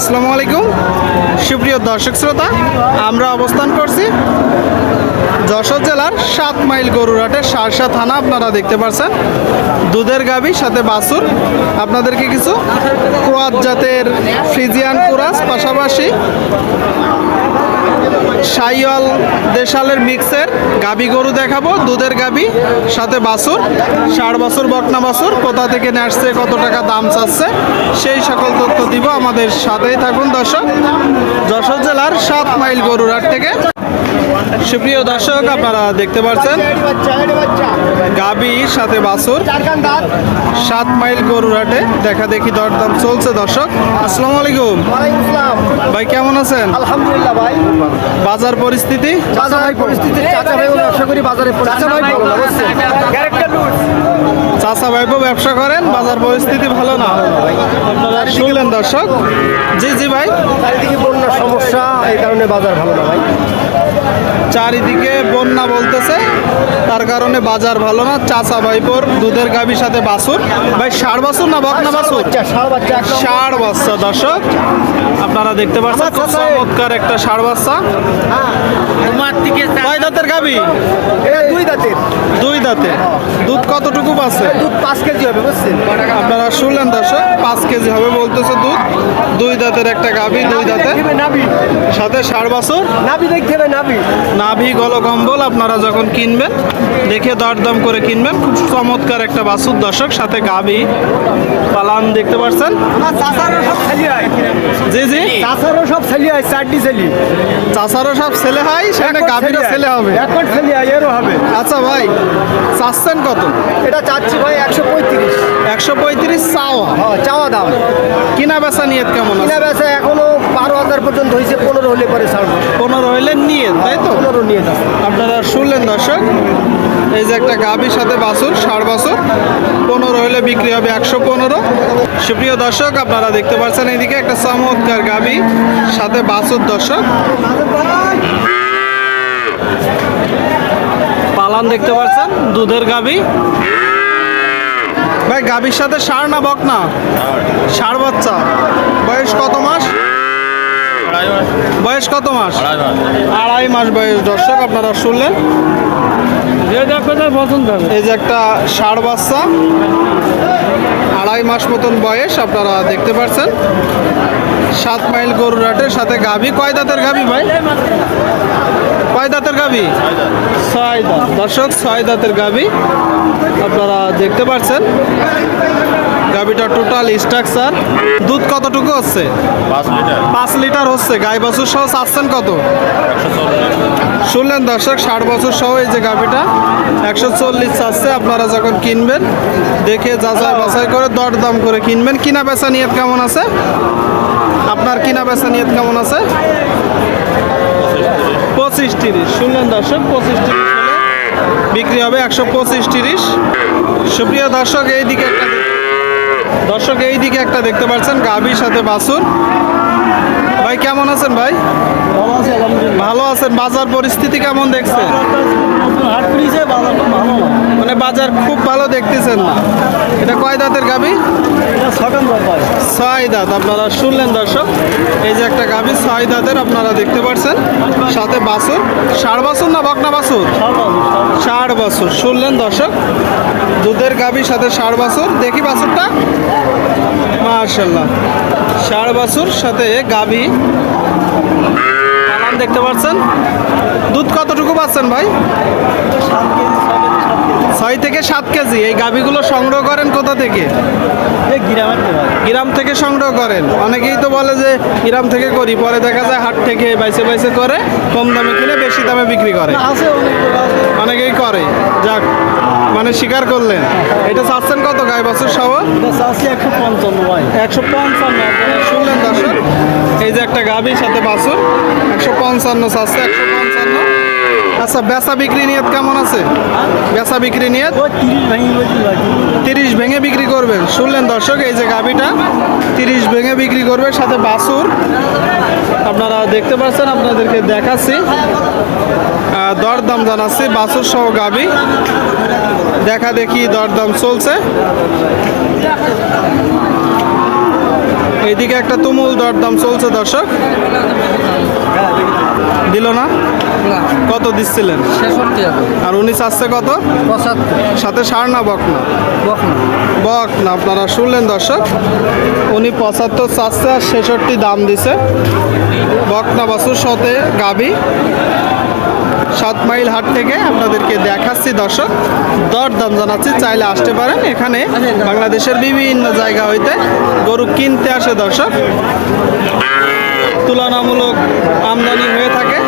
আসসালামু আলাইকুম। সুপ্রিয় দর্শক শ্রোতা, আমরা অবস্থান করছি যশোর জেলার সাত মাইল গরুরাটের সারসা থানা, আপনারা দেখতে পাচ্ছেন দুধের গাভী, সাথে বাসুর আপনাদেরকে কিছু ক্রোয়াত জাতের ফ্রিজিয়ান কুরাস, পাশাপাশি সাইওয়াল দেশালের মিক্সের গাবি গরু দেখাবো, দুধের গাবি, সাথে বাসুর ষাট বছর, বকনা বাসুর কোথা থেকে আসছে কত টাকা দাম চাচ্ছে, সেই সকল তথ্য দিব আমাদের সাথেই থাকুন দর্শক। যশোর জেলার সাত মাইল গরুরহাট থেকে। সুপ্রিয় দর্শক আপনারা দেখতে পাচ্ছেন গাবি সাথে বাছুর। সাত মাইল গরুরহাটে দেখা দেখি দরদাম চলছে দর্শক। আসসালামু আলাইকুম। ভাই কেমন আছেন? আলহামদুলিল্লাহ ভাই। বাজার পরিস্থিতি? চাচা ভাই পরিস্থিতি চাচা ভাই ব্যবসা করি বাজারে চাচা ভাই ভাইপো ব্যবসা করেন বাজার পরিস্থিতি ভালো না? আপনারা শুনলেন দর্শক। জি জি ভাই। চারিদিকে বন্যার সমস্যা এই কারণে বাজার ভালো না ভাই। চারিদিকে বন্যা বলতেছে। তার কারণে বাজার ভালো না। চাচা ভাইপোর দুধের গাবির সাথে বাসুর ভাই ষাড় বাসুর না বকনা বাসুর ষাড় বাচ্চা একদম। ষাট বাচ্চা দর্শক। আপনারা দেখতে পাচ্ছেন খুব চমৎকার একটা ষাড় বাচ্চা। থেকে কয় দাঁতের গাবি এটা দুই দাঁতের। দুই দাঁতে কতটুকু পাচ্ছে দুধ পাঁচ কেজি হবে বুঝছেন? আপনারা শুনলেন দর্শক পাঁচ কেজি হবে বলতেছে দুধ। দুই দাঁতের একটা গাভী দুই দাঁতে দেখতে হবে নাবি সাথে ষাট বছর। নাভি দেখতে হবে নাভি। গল কম্বল আপনারা যখন কিনবেন দেখে দরদম করে কিনবেন। খুব চমৎকার একটা বাছুর দর্শক সাথে গাভী পালান দেখতে পাচ্ছেন জি জি। চাচারও সব ছেলে হয় চারটি ছেলে। চাষারও সব ছেলে হয় সেখানে গাভীরও ছেলে হবে। এখন ছেলে হয় এরও হবে। আচ্ছা ভাই চাচ্ছেন কত? এটা চাচ্ছি ভাই একশো পঁয়ত্রিশ। একশো পঁয়ত্রিশ চাওয়া? হ্যাঁ চাওয়া দাম। কিনা বেচা নিয়ে কেমন কিনা বেচা এখনও বারো হাজার পর্যন্ত হয়েছে পনেরো হলে পরে ছাড়বো। পনেরো হইলে নিয়ে তাই তো? পনেরো নিয়ে আপনারা শুনলেন দর্শক এই যে একটা গাভীর সাথে বাছুর ষাট বছর পনেরো হলে বিক্রি হবে একশো পনেরো। সুপ্রিয় দর্শক আপনারা দেখতে পাচ্ছেন এইদিকে একটা চমৎকার গাভী সাথে বাছুর দর্শক। পালান দেখতে পাচ্ছেন দুধের গাভী ভাই গাভীর সাথে ষাঁড় না বক না? ষাঁড় বাচ্চা। বয়স কত মাস? বয়স কত মাস? আড়াই মাস বয়স। দর্শক আপনারা শুনলেন? এই যে একটা ষাঁড় বাচ্চা। আড়াই মাস মতন বয়স আপনারা দেখতে পাচ্ছেন সাত মাইল গরুর হাটের সাথে গাভী কয় দাঁতের গাভী ভাই? কয় দাঁতের গাভী? ছয় দাঁত। দর্শক ছয় দাঁতের গাভী। আপনারা দেখতে পাচ্ছেন গাভীটা টোটাল স্ট্রাকচার দুধ কতটুকু হচ্ছে? পাঁচ লিটার। হচ্ছে। গাই বাছুর সহ চাচ্ছেন কত? শুনলেন দর্শক ষাট বছর সহ এই যে গাভিটা। একশো চল্লিশ চাচ্ছে। আপনারা যখন কিনবেন দেখে যাচাই বাছাই করে দরদাম করে কিনবেন। কিনা বেচা নিয়ত কেমন আছে? আপনার কিনা বেচা নিয়ত কেমন আছে? পঁচিশ তিরিশ। শুনলেন দর্শক পঁচিশ তিরিশ বিক্রি হবে একশো পঁচিশ তিরিশ। সুপ্রিয় দর্শক এই দিকে একটা দর্শক এই দিকে একটা দেখতে পাচ্ছেন গাভীর সাথে বাসুর ভাই কেমন আছেন ভাই? ভালো আছেন বাজার পরিস্থিতি কেমন দেখছেন? মানে বাজার খুব ভালো দেখতেছেন। না এটা কয় দাঁতের গাভী? ছয় দাঁত আপনারা শুনলেন দর্শক। এই যে একটা গাভী ছয় দাঁতের আপনারা দেখতে পাচ্ছেন সাথে বাছুর। ষাট বছর না বকনা বাছুর? ষাট বছর শুনলেন দর্শক? দুধের গাভীর সাথে ষাট বছর। দেখি বাছুরটা। মার্শাল্লাহ ষাট বছর সাথে গাভী। দেখতে পাচ্ছেন? দুধ কতটুকু পাচ্ছেন ভাই? ছয় থেকে সাত কেজি। এই গাভীগুলো সংগ্রহ করেন কোথা থেকে? গ্রাম থেকে সংগ্রহ করেন। অনেকেই তো বলে যে গ্রাম থেকে করি পরে দেখা যায় হাট থেকে বাইসে বাইসে করে কম দামে কিনে বেশি দামে বিক্রি করে। অনেকেই করে। যাক মানে স্বীকার করলেন। এটা চাচ্ছেন কত? গায়ে বছর সহ? একশো পঞ্চান্ন আপনারা শুনলেন দর্শক? এই যে গাভীর সাথে বাছুর। একশো পঞ্চান্ন চাচ্ছে একশো পঞ্চান্ন। আচ্ছা বেচা বিক্রি নিয়ত কেমন আছে? বেচা বিক্রি নিয়ত? তিরিশ ভেঙে বিক্রি করবেন শুনলেন দর্শক এই যে গাভীটা তিরিশ ভেঙে বিক্রি করবে সাথে বাছুর। আপনারা দেখতে পাচ্ছেন আপনাদেরকে দেখাচ্ছি। দরদাম জানাচ্ছি বাছুর সহ গাভী। দেখা দেখি দরদাম চলছে। এইদিকে একটা তুমুল দরদাম চলছে দর্শক। দিল না? কত দিচ্ছিলেন? আর উনি চাচ্ছে কত? সাথে সার না বক না? বকনা বক না আপনারা শুনলেন দর্শক? উনি পঁচাত্তর চাচ্ছে আর ছেষট্টি দাম দিছে। বকনা বাসুর সাথে গাবি। সাত মাইল হাট থেকে আপনাদেরকে দেখাচ্ছি, দর্শক। দর দাম জানাচ্ছি, চাইলে আসতে পারেন। এখানে বাংলাদেশের বিভিন্ন জায়গা হইতে গরু কিনতে আসে, দর্শক। তুলনামূলক আমদানি হয়ে থাকে।